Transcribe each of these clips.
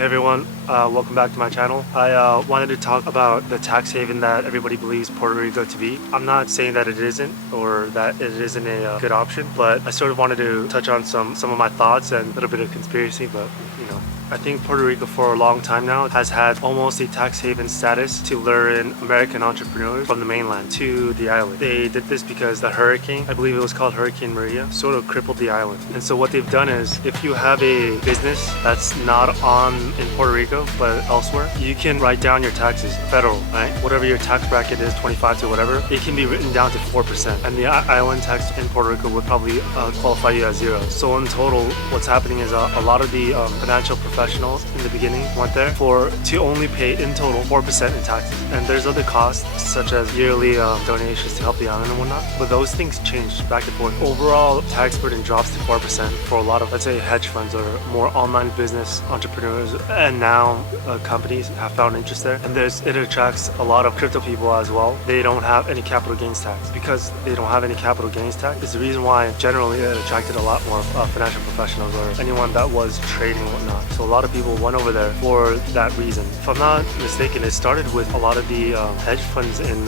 Hey everyone, welcome back to my channel. I wanted to talk about the tax haven that everybody believes Puerto Rico to be. I'm not saying that it isn't or that it isn't a good option, but I sort of wanted to touch on some of my thoughts and a little bit of conspiracy, but I think Puerto Rico for a long time now has had almost a tax haven status to lure in American entrepreneurs from the mainland to the island. They did this because the hurricane, I believe it was called Hurricane Maria, sort of crippled the island. And so what they've done is, if you have a business that's not in Puerto Rico but elsewhere, you can write down your taxes, federal, right? Whatever your tax bracket is, 25 to whatever, it can be written down to 4%. And the island tax in Puerto Rico would probably qualify you as 0. So in total, what's happening is a lot of the financial professionals in the beginning went there to only pay in total 4% in taxes. And there's other costs such as yearly donations to help the island and whatnot, but those things change back and forth. Overall tax burden drops to 4% for a lot of, let's say, hedge funds or more online business entrepreneurs, and now companies have found interest there. And it attracts a lot of crypto people as well. They don't have any capital gains tax. Because they don't have any capital gains tax is the reason why generally it attracted a lot more financial professionals or anyone that was trading and whatnot. So a lot of people went over there for that reason. If I'm not mistaken, it started with a lot of the hedge funds in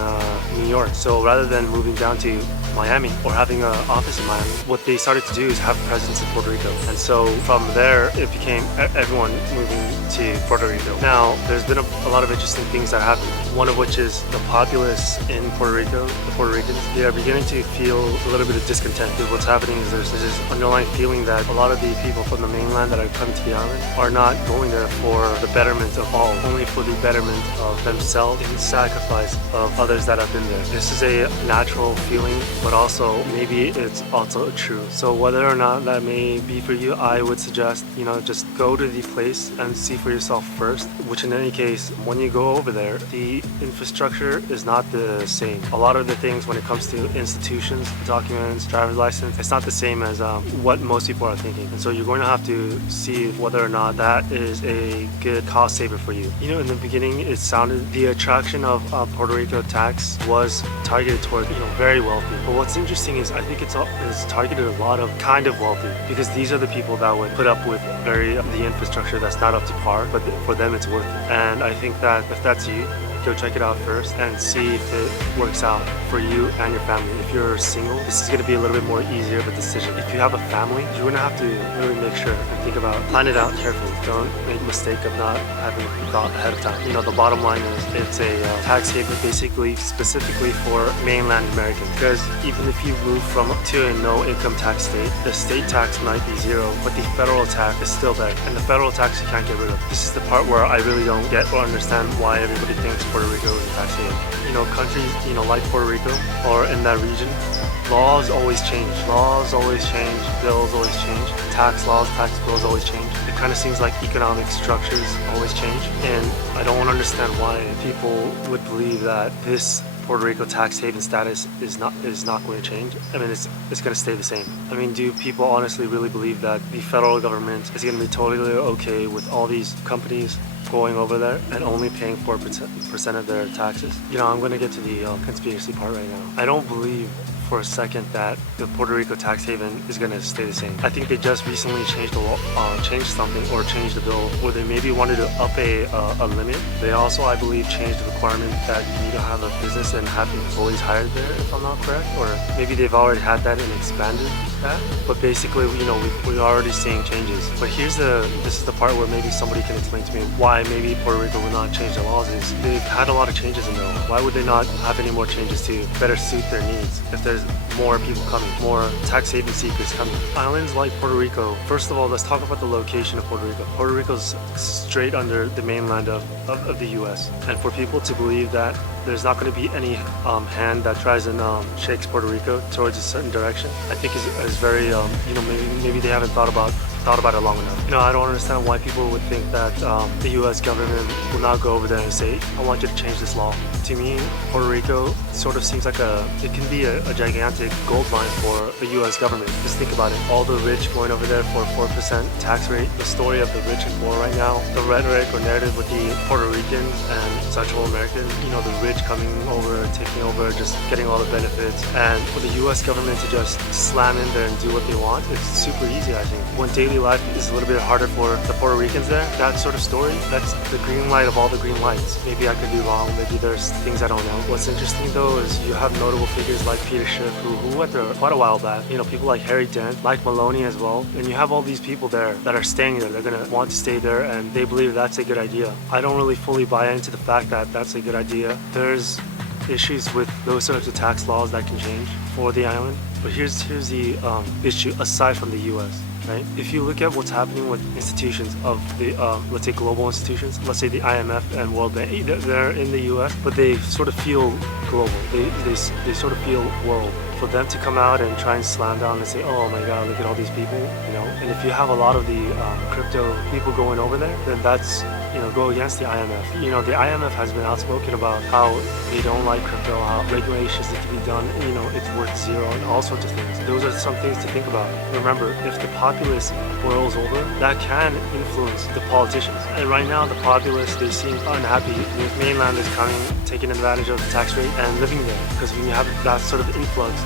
New York. So rather than moving down to Miami or having an office in Miami, what they started to do is have presence in Puerto Rico. And so from there, it became everyone moving to Puerto Rico. Now, there's been a lot of interesting things that happened. One of which is the populace in Puerto Rico, the Puerto Ricans, they are beginning to feel a little bit of discontent. Because what's happening is there's this underlying feeling that a lot of the people from the mainland that are coming to the island are not going there for the betterment of all, only for the betterment of themselves in sacrifice of others that have been there. This is a natural feeling, but also maybe it's also true. So whether or not that may be for you, I would suggest, just go to the place and see for yourself first, which in any case, when you go over there, the infrastructure is not the same. A lot of the things when it comes to institutions, documents, driver's license, it's not the same as what most people are thinking. And so you're going to have to see whether or not that is a good cost saver for you. In the beginning, it sounded the attraction of Puerto Rico tax was targeted toward very wealthy. But what's interesting is I think it's targeted a lot of kind of wealthy, because these are the people that would put up with the infrastructure that's not up to par, but for them it's worth it. And I think that if that's you, go check it out first and see if it works out for you and your family. If you're single, this is going to be a little bit more easier of a decision. If you have a family, you're going to have to really make sure and think about, plan it out carefully. Don't make the mistake of not having thought ahead of time. The bottom line is it's a tax haven basically specifically for mainland Americans, because even if you move to a no income tax state, the state tax might be 0, but the federal tax is still there, and the federal tax you can't get rid of. This is the part where I really don't get or understand why everybody thinks Puerto Rico is a tax haven. Countries, like Puerto Rico or in that region, laws always change. Laws always change. Bills always change. Tax laws, tax bills always change. It kind of seems like economic structures always change. And I don't understand why people would believe that this Puerto Rico tax haven status is not going to change. I mean, it's going to stay the same. I mean, do people honestly really believe that the federal government is going to be totally okay with all these companies going over there and only paying 4% of their taxes? I'm going to get to the conspiracy part right now. I don't believe for a second that the Puerto Rico tax haven is going to stay the same. I think they just recently changed the law, changed something or changed the bill where they maybe wanted to up a limit. They also, I believe, changed the requirement that you need to have a business and have employees hired there, if I'm not correct, or maybe they've already had that and expanded that. But basically, we're already seeing changes. But this is the part where maybe somebody can explain to me why maybe Puerto Rico will not change the laws. Is they've had a lot of changes in the law. Why would they not have any more changes to better suit their needs if there's more people coming, more tax haven seekers coming? Islands like Puerto Rico, first of all, let's talk about the location of Puerto Rico. Puerto Rico's straight under the mainland of the US. And for people to believe that there's not going to be any hand that tries and shakes Puerto Rico towards a certain direction, I think is very, maybe they haven't thought about it long enough. I don't understand why people would think that the U.S. government will not go over there and say, I want you to change this law. To me, Puerto Rico sort of seems like it can be a gigantic gold mine for the U.S. government. Just think about it. All the rich going over there for a 4% tax rate. The story of the rich and poor right now. The rhetoric or narrative with the Puerto Ricans and Central Americans. The rich coming over, taking over, just getting all the benefits. And for the U.S. government to just slam in there and do what they want, it's super easy, I think. When daily daily life is a little bit harder for the Puerto Ricans there. That sort of story, that's the green light of all the green lights. Maybe I could be wrong, maybe there's things I don't know. What's interesting though is you have notable figures like Peter Schiff who went there quite a while back. You know, people like Harry Dent, Mike Maloney as well. And you have all these people there that are staying there. They're gonna want to stay there and they believe that's a good idea. I don't really fully buy into the fact that that's a good idea. There's issues with those sorts of tax laws that can change for the island. But here's the issue aside from the U.S. Right? If you look at what's happening with institutions of the, let's say global institutions, let's say the IMF and World Bank, they're in the US, but they sort of feel global. They sort of feel world. For them to come out and try and slam down and say, oh my God, look at all these people, you know? And if you have a lot of the crypto people going over there, then that's, you know, go against the IMF. You know, the IMF has been outspoken about how they don't like crypto, how regulations need to be done, you know, it's worth zero and all sorts of things. Those are some things to think about. Remember, if the populace boils over, that can influence the politicians. And right now, the populace, they seem unhappy with mainlanders coming, taking advantage of the tax rate and living there. Because when you have that sort of influx,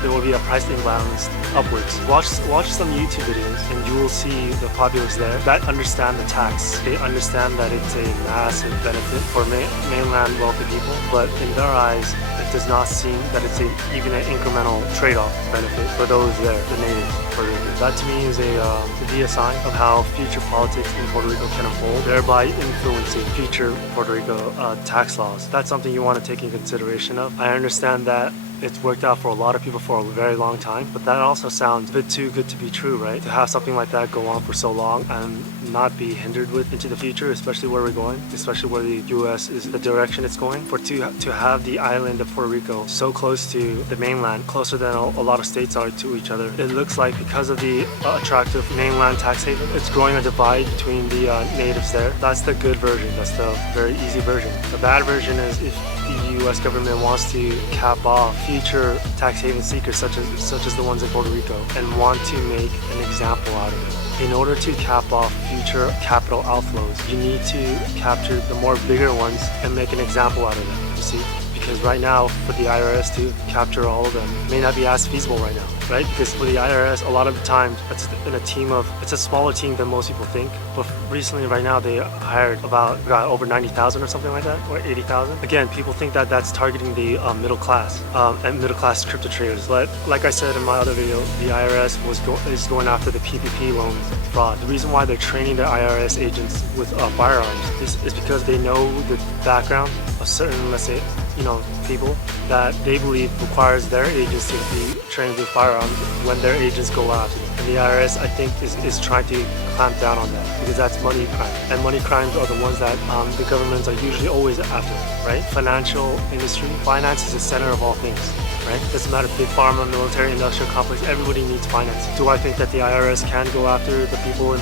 there will be a price imbalance upwards. Watch some YouTube videos and you will see the populace there that understand the tax. They understand that it's a massive benefit for mainland wealthy people, but in their eyes, it does not seem that it's even an incremental trade-off benefit for those there, the natives of Puerto Rico. That to me is to be a sign of how future politics in Puerto Rico can unfold, thereby influencing future Puerto Rico tax laws. That's something you want to take in consideration of. I understand that it's worked out for a lot of people for a very long time, but that also sounds a bit too good to be true, right? To have something like that go on for so long and not be hindered with into the future, especially where we're going, especially where the US is the direction it's going. To have the island of Puerto Rico so close to the mainland, closer than a lot of states are to each other, it looks like because of the attractive mainland tax haven, it's growing a divide between the natives there. That's the good version. That's the very easy version. The bad version is if the US government wants to cap off future tax haven seekers such as the ones in Puerto Rico and want to make an example out of it. In order to cap off future capital outflows, you need to capture the more bigger ones and make an example out of them, you see? Because right now, for the IRS to capture all of them may not be as feasible right now, right? Because for the IRS, a lot of the times, it's a smaller team than most people think. But recently, right now, they hired about over 90,000 or something like that, or 80,000. Again, people think that that's targeting the middle class and middle class crypto traders. But like I said in my other video, the IRS is going after the PPP loans fraud. The reason why they're training their IRS agents with firearms is because they know the background of certain, let's say, you know, people that they believe requires their agents to be trained with firearms when their agents go after them. And the IRS, I think, is trying to clamp down on that because that's money crime. And money crimes are the ones that the governments are usually always after, right? Financial industry, finance is the center of all things. Right? Doesn't matter, big pharma, military, industrial complex, everybody needs financing. Do I think that the IRS can go after the people in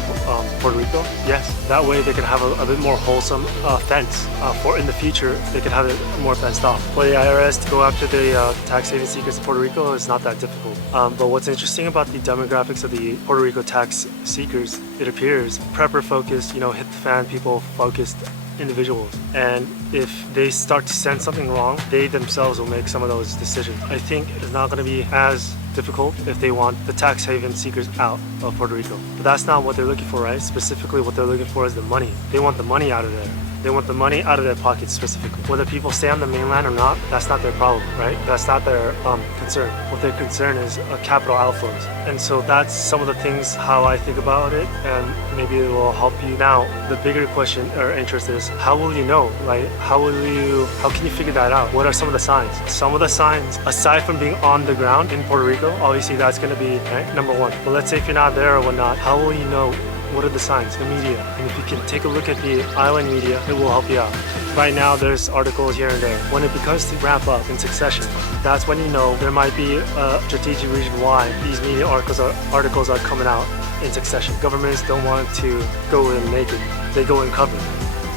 Puerto Rico? Yes. That way they can have a bit more wholesome fence. For in the future, they can have it more fenced off. For the IRS to go after the tax haven seekers in Puerto Rico is not that difficult. But what's interesting about the demographics of the Puerto Rico tax seekers, it appears prepper focused, you know, hit the fan people focused individuals, and if they start to sense something wrong, they themselves will make some of those decisions. I think it's not going to be as difficult if they want the tax haven seekers out of Puerto Rico. But that's not what they're looking for, right? Specifically, what they're looking for is the money. They want the money out of there. They want the money out of their pockets specifically. Whether people stay on the mainland or not, that's not their problem, right? That's not their concern. What their concern is capital outflows. And so that's some of the things how I think about it, and maybe it will help you. Now, the bigger question or interest is, how will you know? Like, how can you figure that out? What are some of the signs? Some of the signs, aside from being on the ground in Puerto Rico, obviously that's gonna be number one. But let's say if you're not there or whatnot, how will you know? What are the signs? The media. And if you can take a look at the island media, it will help you out. Right now, there's articles here and there. When it begins to ramp up in succession, that's when you know there might be a strategic reason why these media articles are coming out in succession. Governments don't want to go in naked. They go in covered,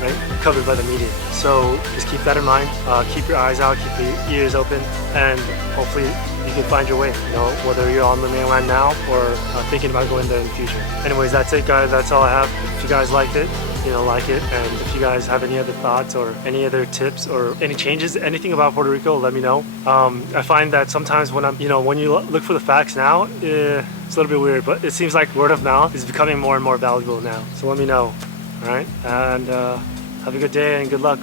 right? Covered by the media. So just keep that in mind. Keep your eyes out, keep your ears open, and hopefully you can find your way, you know, whether you're on the mainland now or thinking about going there in the future. Anyways, that's it, guys. That's all I have. If you guys liked it, you know, like it, and if you guys have any other thoughts or any other tips or any changes, anything about Puerto Rico, let me know. I find that sometimes when when you look for the facts now, It's a little bit weird, but it seems like word of mouth is becoming more and more valuable now. So let me know, all right? And have a good day and good luck.